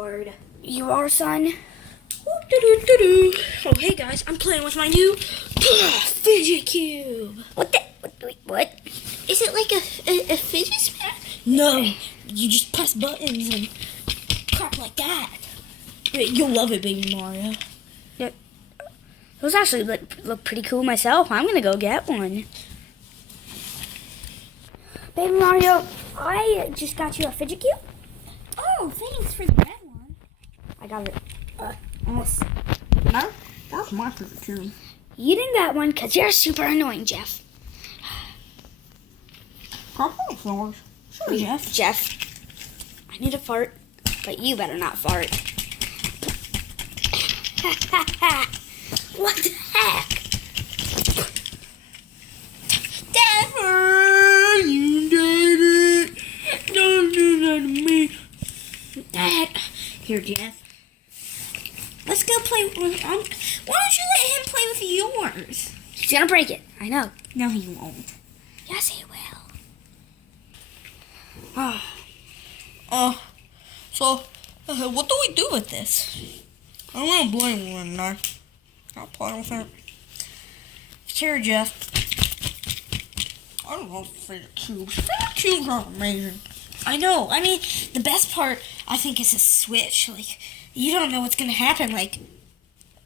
bored. You are, son? So hey guys, I'm playing with my new fidget cube. What the? What? Is it like a fidget spinner? No, you just press buttons and crap like that. You'll love it, baby Mario. Yep. Those actually look pretty cool myself. I'm gonna go get one. Baby Mario, I just got you a fidget cube. Oh, thanks for the red one. I got it. No, that's my fidget cube. You didn't get one because you're super annoying, Jeff. Sure, Jeff. Jeff, I need a fart, but you better not fart. What the heck? Dad, you did it. Don't do that to me. Dad, here, Jeff. Let's go play with. Why don't you let him play with yours? He's gonna break it. I know. No, he won't. Yes, he will. So, what do we do with this? I don't want to blame one now. I'll play with it. Sure, Jeff. I don't know fidget cubes. Fidget cubes are amazing. I know. I mean, the best part, I think, is a switch. Like, you don't know what's going to happen. Like,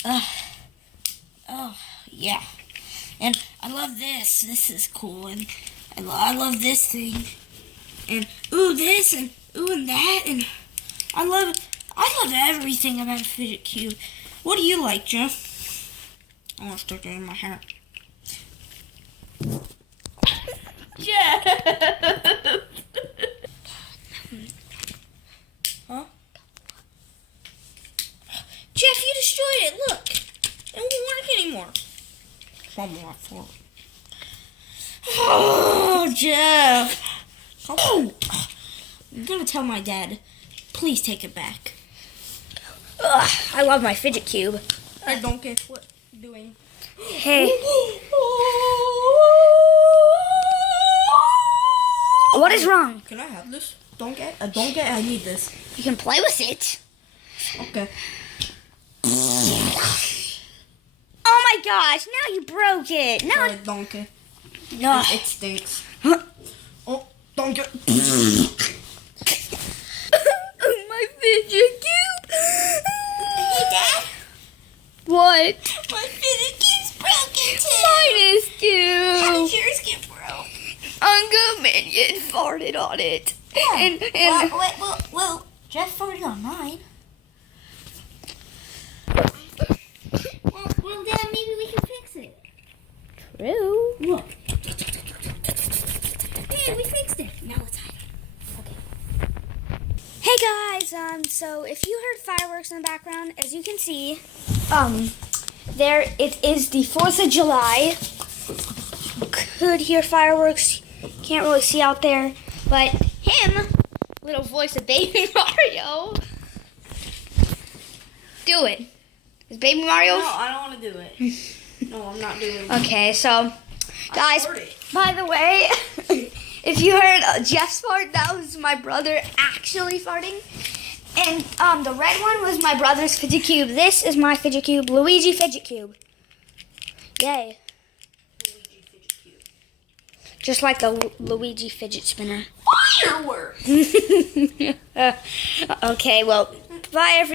oh, yeah. And I love this. This is cool. And I love this thing. And, ooh, this. And, ooh, and that. And I love everything about a fidget cube. What do you like, Jeff? I want to stick it in my hair. Jeff! Huh? Jeff, you destroyed it. Look. It won't work anymore. Somewhat for it. Oh, Jeff. Oh! I'm going to tell my dad. Please take it back. Ugh, I love my fidget cube. I don't get what you're doing. Hey. What is wrong? Can I have this? I need this. You can play with it. Okay. Oh my gosh, now you broke it. Now Sorry, donkey. No. It stinks. Oh, donkey. My fidget cube. Hey, Dad. What? My fidget cube's broken too. Mine is How too. did yours get broke? Uncle Minion farted on it. Yeah. And Well, Jeff farted on mine. Well, Dad, maybe we can fix it. True. Look. Hey, we fixed it. Now let's hide. Hey guys, so if you heard fireworks in the background, as you can see, there it is the 4th of July. Could hear fireworks, can't really see out there, but him, little voice of Baby Mario, do it. Is Baby Mario? No, I don't want to do it. No, I'm not doing it. Okay, so, guys, by the way, if you heard Jeff's fart, that was my brother actually farting. And the red one was my brother's fidget cube. This is my fidget cube, Luigi fidget cube. Yay. Luigi fidget cube. Just like the Luigi fidget spinner. Fireworks! Okay, well, bye everyone.